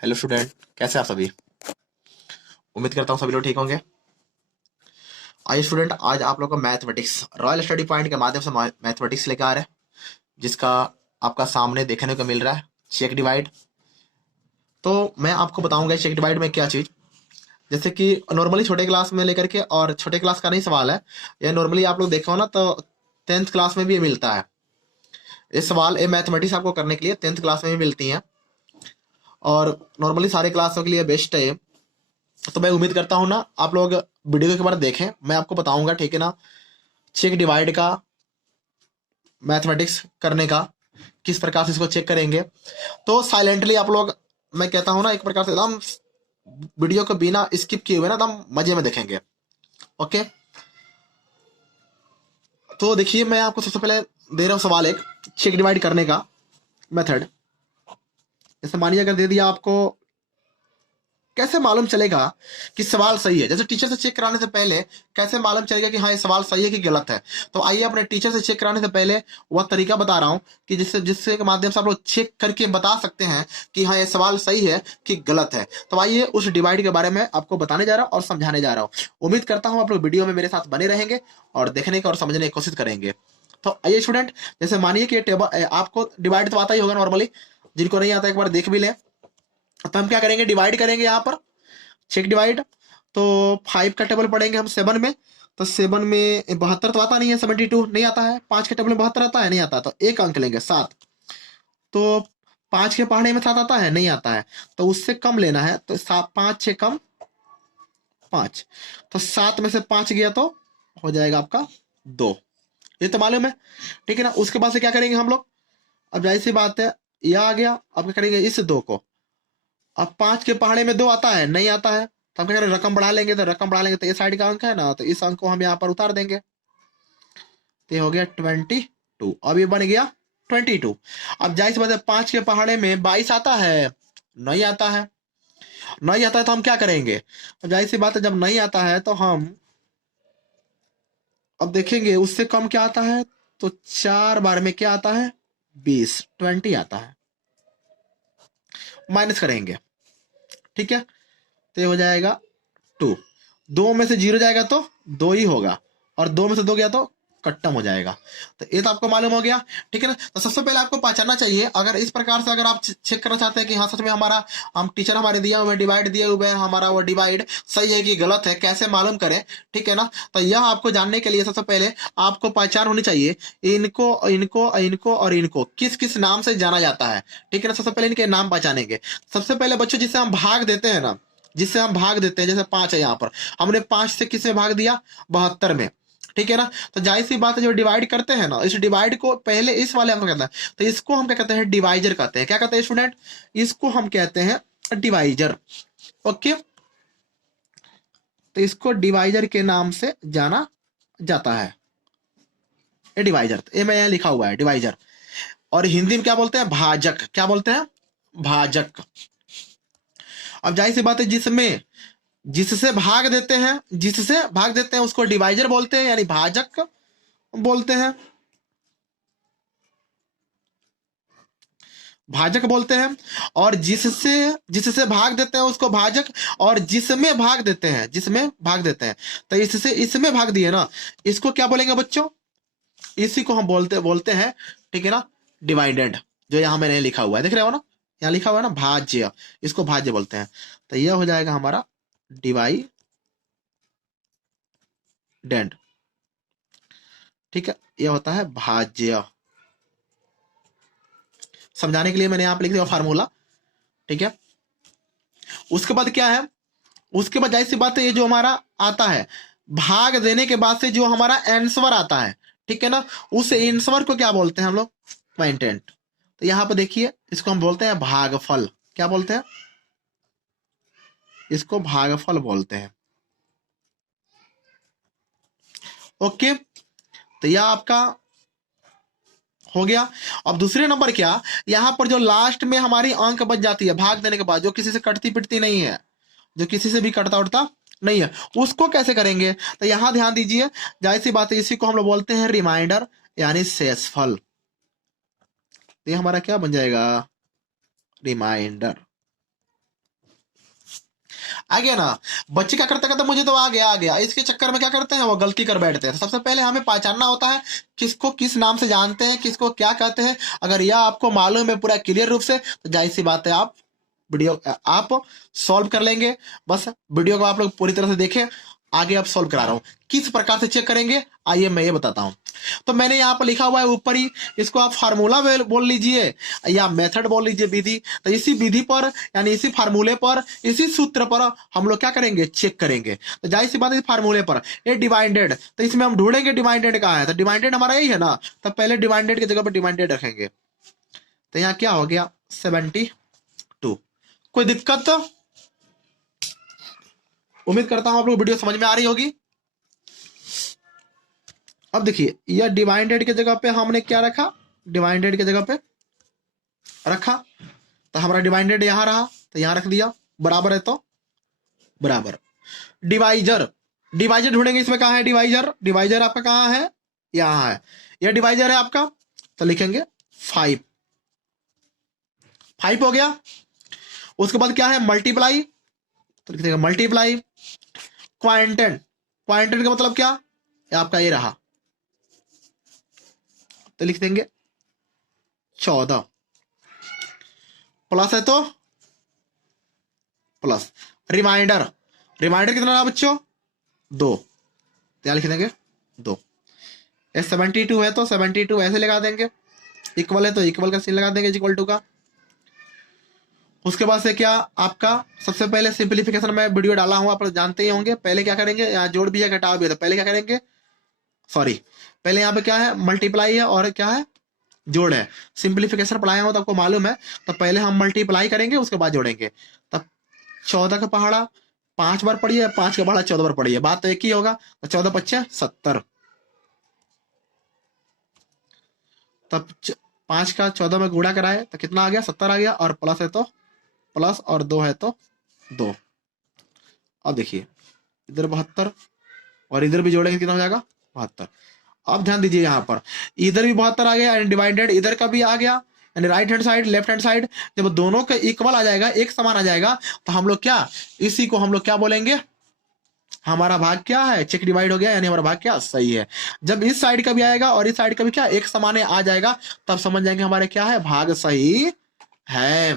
Hello student, कैसे आप सभी। उम्मीद करता हूँ सभी लोग ठीक होंगे। आइए स्टूडेंट, आज आप लोग को मैथमेटिक्स रॉयल स्टडी पॉइंट के माध्यम से मैथमेटिक्स लेकर आ रहे हैं, जिसका आपका सामने देखने को मिल रहा है चेक डिवाइड। तो मैं आपको बताऊंगा चेक डिवाइड में क्या चीज, जैसे कि नॉर्मली छोटे क्लास में लेकर के, और छोटे क्लास का नहीं सवाल है, यह नॉर्मली आप लोग देखो ना तो 10th क्लास में भी ये मिलता है। ये सवाल ये मैथमेटिक्स आपको करने के लिए 10th क्लास में भी मिलती हैं, और नॉर्मली सारे क्लासों के लिए बेस्ट है ये। तो मैं उम्मीद करता हूँ ना आप लोग वीडियो के एक बार देखें, मैं आपको बताऊंगा, ठीक है ना, चेक डिवाइड का, मैथमेटिक्स करने का, किस प्रकार से इसको चेक करेंगे। तो साइलेंटली आप लोग, मैं कहता हूं ना, एक प्रकार से एकदम वीडियो को बिना स्किप किए हुए ना एकदम मजे में देखेंगे। ओके, तो देखिए मैं आपको सबसे पहले दे रहा हूं सवाल एक, चेक डिवाइड करने का मेथड। जैसे मानिए अगर दे दिया आपको, कैसे मालूम चलेगा कि सवाल सही है, जैसे टीचर से चेक कराने से पहले कैसे मालूम चलेगा कि हाँ ये सवाल सही है कि गलत है। तो आइए अपने टीचर से चेक कराने से पहले वह तरीका बता रहा हूँ कि जिससे जिससे के माध्यम से आप लोग चेक करके बता सकते हैं कि हाँ ये सवाल सही है कि गलत है। तो आइए उस डिवाइड के बारे में आपको बताने जा रहा हूँ और समझाने जा रहा हूँ। उम्मीद करता हूँ आप लोग वीडियो में मेरे साथ बने रहेंगे और देखने का और समझने की कोशिश करेंगे। तो आइए स्टूडेंट, जैसे मानिए कि टेबल आपको डिवाइड तो आता ही होगा नॉर्मली, जिनको नहीं आता एक बार देख भी ले। तो हम क्या करेंगे, डिवाइड करेंगे यहाँ पर, चेक डिवाइड। तो 5 का टेबल पढ़ेंगे हम 7 में। तो 7 में 72 तो आता नहीं है, 72 नहीं आता है। 5 के टेबल में 72 आता है, नहीं आता। तो एक अंक लेंगे 7। तो 5 के पहाड़े में 7 आता है, नहीं आता है। तो उससे कम लेना है, तो 7, 5 6 कम 5। तो 7 में से 5 गया तो हो जाएगा आपका 2। ये तो मालूम है, ठीक है ना। उसके बाद से क्या करेंगे हम लोग, अब जाहिर सी बात है, यह आ गया। अब क्या करेंगे, इस 2 को, अब 5 के पहाड़े में 2 आता है, नहीं आता है। तो हम क्या करें, रकम बढ़ा लेंगे। तो रकम बढ़ा लेंगे तो ये साइड का अंक है ना, तो इस अंक को हम यहाँ पर उतार देंगे। तो ये हो गया 22। अब ये बन गया 22। अब जाहिर सी बात है, 5 के पहाड़े में 22 आता है, नहीं आता है। नहीं आता है तो हम क्या करेंगे, अब जाहिर सी बात है, जब नहीं आता है तो हम अब देखेंगे उससे कम क्या आता है। तो 4 बार में क्या आता है, 20, 20 आता है। माइनस करेंगे, ठीक है। तो ये हो जाएगा 2। 2 में से 0 जाएगा तो 2 ही होगा, और 2 में से 2 गया तो कट्टम हो जाएगा। तो ये तो आपको मालूम हो गया, ठीक है ना। तो सबसे पहले आपको पहचानना चाहिए, अगर इस प्रकार से अगर आप चेक करना चाहते हैं कि हाँ सच में हमारा, हम टीचर हमारे दिया हुए डिवाइड दिए हुए हैं, हमारा वो डिवाइड सही है कि गलत है, कैसे मालूम करें, ठीक है ना। तो यह आपको जानने के लिए सबसे पहले आपको पहचान होनी चाहिए, इनको इनको इनको और इनको किस किस नाम से जाना जाता है, ठीक है ना। सबसे पहले इनके नाम पहचानेंगे। सबसे पहले बच्चों, जिससे हम भाग देते हैं ना, जिससे हम भाग देते हैं, जैसे 5 है यहाँ पर, हमने 5 से किस में भाग दिया, 72 में, ठीक है ना। तो जाहिर सी बात है, जो डिवाइड करते हैं ना, इस डिवाइड को पहले इस वाले अंक कहते हैं, तो इसको हम क्या कहते हैं, डिवाइजर कहते हैं। क्या कहते हैं स्टूडेंट, इसको हम कहते हैं डिवाइजर। ओके, तो इसको डिवाइजर के नाम से जाना जाता है, ये डिवाइजर। ये मैं यहाँ लिखा हुआ है डिवाइजर। और हिंदी में क्या बोलते हैं, भाजक। क्या बोलते हैं, भाजक। अब जाहिर सी बात है, जिसमें जिससे भाग देते हैं, जिससे भाग देते हैं उसको डिवाइजर बोलते हैं, यानी भाजक बोलते हैं, भाजक बोलते हैं। और जिससे जिससे भाग देते हैं उसको भाजक, और जिसमें भाग देते हैं, जिसमें भाग देते हैं, तो इससे इसमें भाग दिए ना, इसको क्या बोलेंगे बच्चों, इसी को हम बोलते बोलते हैं, ठीक है ना, डिवाइडेड। जो यहाँ मैंने लिखा हुआ है, देख रहे हो ना, यहाँ लिखा हुआ है ना भाज्य, इसको भाज्य बोलते हैं। तो यह हो जाएगा हमारा डिवाइडेंड, ठीक है। यह होता है भाज्य। समझाने के लिए मैंने यहाँ पे लिख दिया फार्मूला, ठीक है। उसके बाद क्या है, उसके बाद जाहिर सी बात है, ये जो हमारा आता है, भाग देने के बाद से जो हमारा आंसर आता है, ठीक है ना, उस आंसर को क्या बोलते हैं हम लोग, क्वांटेंट। तो यहाँ पे देखिए, इसको हम बोलते हैं भागफल। क्या बोलते हैं, इसको भागफल बोलते हैं। ओके, तो यह आपका हो गया। अब दूसरे नंबर क्या, यहाँ पर जो लास्ट में हमारी अंक बच जाती है भाग देने के बाद, जो किसी से कटती पिटती नहीं है, जो किसी से भी कटता उठता नहीं है, उसको कैसे करेंगे। तो यहां ध्यान दीजिए, जाहिर सी बात है, इसी को हम लोग बोलते हैं रिमाइंडर, यानी शेषफल। तो ये हमारा क्या बन जाएगा, रिमाइंडर। आ गया ना। बच्चे क्या करते करते मुझे तो आ गया आ गया, इसके चक्कर में क्या करते हैं वो गलती कर बैठते हैं। सबसे पहले हमें पहचानना होता है किसको किस नाम से जानते हैं, किसको क्या कहते हैं। अगर यह आपको मालूम है पूरा क्लियर रूप से तो जाहिर सी बात है आप सॉल्व कर लेंगे। बस वीडियो को आप लोग पूरी तरह से देखें, आगे अब सॉल्व करा रहा हूं। किस प्रकार से चेक करेंगे आइए मैं ये बताता हूं। तो मैंने यहाँ पर लिखा हुआ है ऊपर ही, इसको आप फार्मूला बोल लीजिए या मेथड बोल लीजिए, विधि। तो इसी विधि पर यानी इसी फार्मूले पर, इसी सूत्र पर हम लोग क्या करेंगे चेक करेंगे। तो जाहिर सी बात है फार्मूले पर ये डिवाइडेड, तो इसमें हम ढूंढेंगे डिवाइडेड कहाँ है। तो डिवाइडेड हमारा यही है ना, तो पहले डिवाइडेड की जगह पर डिवाइडेड रखेंगे। तो यहाँ क्या हो गया 72। कोई दिक्कत? उम्मीद करता हूं आप लोग वीडियो समझ में आ रही होगी। अब देखिए यह डिवाइडेड की जगह पे हमने क्या रखा, डिवाइडेड की जगह पे रखा, तो हमारा डिवाइडेड यहां रहा तो यहां रख दिया, बराबर है तो बराबर। डिवाइजर, डिवाइजर ढूंढेंगे, इसमें कहाँ है डिवाइजर, डिवाइजर आपका कहाँ है यहां है, यह डिवाइजर है आपका। तो लिखेंगे 5, 5 हो गया। उसके बाद क्या है मल्टीप्लाई, तो लिख देगा मल्टीप्लाई। क्वांटेंट, क्वांटेंट का मतलब क्या आपका ये रहा, तो लिख देंगे 14, प्लस है तो प्लस। रिमाइंडर, रिमाइंडर कितना रहा बच्चों 2, तो यहां लिख देंगे 2। 72 है तो 72 ऐसे लगा देंगे, इक्वल है तो इक्वल का सीन लगा देंगे इक्वल टू का। उसके बाद से क्या आपका सबसे पहले सिंपलीफिकेशन में वीडियो डाला हूं, आप लोग जानते ही होंगे। पहले क्या करेंगे, यहाँ जोड़ भी है घटाव भी है, तो पहले क्या करेंगे, सॉरी पहले यहाँ पे क्या है मल्टीप्लाई है और क्या है जोड़ है। सिंपलीफिकेशन पढ़ाया हो तो आपको मालूम है। तो पहले हम मल्टीप्लाई करेंगे उसके बाद जोड़ेंगे। तब 14 का पहाड़ा 5 बार पढ़िए, 5 का पहाड़ा 14 बार पढ़िए, बात तो एक ही होगा। तो 14 पच्चे 70, तब 5 का 14 में गुणा कराए तो कितना आ गया 70 आ गया, और प्लस है तो प्लस और 2 है तो 2। अब देखिए इधर 72 और इधर भी जोड़ेंगे कितना हो जाएगा 72। अब ध्यान दीजिए यहाँ पर इधर भी 72 आ गया एंड डिवाइडेड इधर का भी आ गया, यानी right hand side left hand side जब दोनों का इक्वल आ जाएगा, एक समान आ जाएगा, तो हम लोग क्या इसी को हम लोग क्या बोलेंगे, हमारा भाग क्या है चेक डिवाइड हो गया, यानी हमारा भाग क्या सही है। जब इस साइड का भी आएगा और इस साइड का भी क्या एक समान आ जाएगा, तब समझ जाएंगे हमारे क्या है भाग सही है।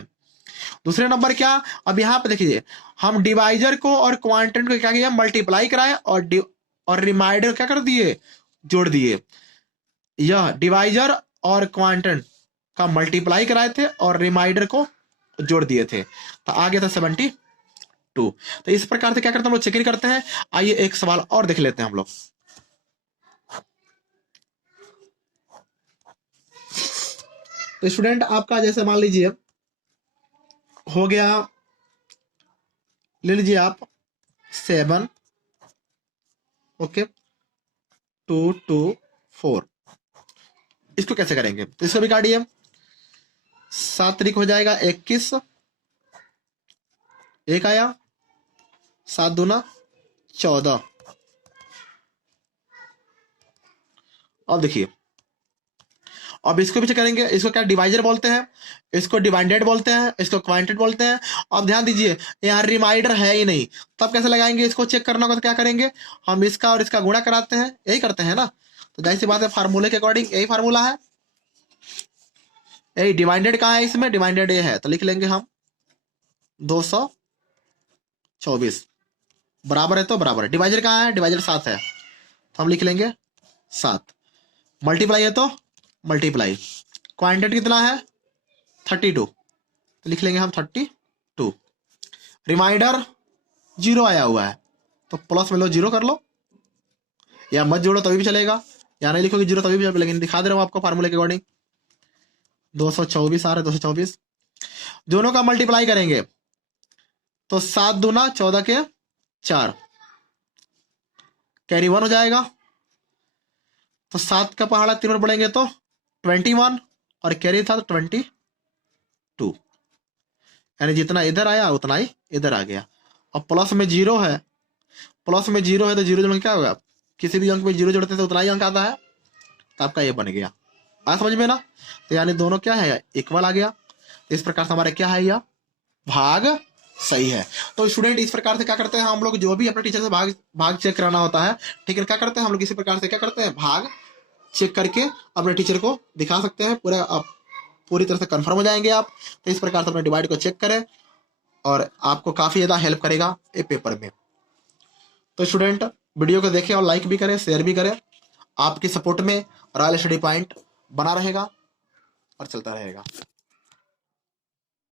दूसरे नंबर क्या, अब यहाँ पे देखिए हम डिवाइजर को और क्वांटेंट को क्या किया मल्टीप्लाई कराए और रिमाइंडर क्या कर दिए जोड़ दिए। यह डिवाइजर और क्वांटेंट का मल्टीप्लाई कराए थे और रिमाइंडर को जोड़ दिए थे, तो आ गया था 72। तो इस प्रकार से क्या करते हैं हम लोग चेकिंग करते हैं। आइए एक सवाल और देख लेते हैं हम लोग। तो स्टूडेंट आपका जैसे मान लीजिए हो गया, ले लीजिए आप 7, ओके 2 2 4, इसको कैसे करेंगे, तो इसको भी काटिए। 7 तरीक हो जाएगा 21, एक आया 7 दूना 14। अब देखिए अब इसको भी चेक करेंगे, इसको क्या डिवाइजर बोलते हैं, इसको डिवाइडेड बोलते हैं, इसको क्वांटेड बोलते हैं। अब ध्यान दीजिए यहाँ रिमाइंडर है ही नहीं, तब कैसे लगाएंगे, इसको चेक करना होगा तो क्या करेंगे हम इसका और इसका गुणा कराते हैं, यही करते हैं ना। तो जाहिर सी बात है फार्मूले के अकॉर्डिंग यही फार्मूला है। यही डिवाइडेड कहाँ है, इसमें डिवाइडेड ये है, तो लिख लेंगे हम 224 बराबर है तो बराबर। डिवाइजर कहाँ है, डिवाइजर 7 है, तो हम लिख लेंगे 7। मल्टीप्लाई है तो मल्टीप्लाई। क्वांटिटी कितना है 32, तो लिख लेंगे हम 32। रिमाइंडर 0 आया हुआ है, तो प्लस में लो 0 कर लो, या मत जोड़ो तभी भी चलेगा, या नहीं लिखोगे 0 तभी भी चलेगा, लेकिन दिखा दे रहा हूँ आपको फार्मूले के अकॉर्डिंग। 224 आ रहा है 224, दोनों का मल्टीप्लाई करेंगे तो 7 दूना 14 के 4, कैरी 1 हो जाएगा। तो 7 का पहाड़ा 3 बार पढ़ेंगे तो 21 और कैरी था तो 22, यानी जितना इधर आया उतना ही इधर आ गया। और प्लस में 0 है, प्लस में 0 है तो 0 जोड़ने क्या होगा, किसी भी अंक में 0 जोड़ते तो उतना ही अंक आता है, तो आपका ये बन गया। बात समझ में ना, तो यानी दोनों क्या है इक्वल आ गया। इस प्रकार से हमारे क्या है यह भाग सही है। तो स्टूडेंट इस प्रकार से क्या करते हैं हम लोग, जो भी अपने टीचर से भाग भाग चेक कराना होता है, ठीक है, क्या करते हैं हम लोग इसी प्रकार से क्या करते हैं, भाग चेक करके अपने टीचर को दिखा सकते हैं, पूरा आप पूरी तरह से कंफर्म हो जाएंगे आप। तो इस प्रकार से अपने डिवाइड को चेक करें और आपको काफी ज्यादा हेल्प करेगा ये पेपर में। तो स्टूडेंट वीडियो को देखें और लाइक भी करें, शेयर भी करें। आपकी सपोर्ट में रॉयल स्टडी पॉइंट बना रहेगा और चलता रहेगा।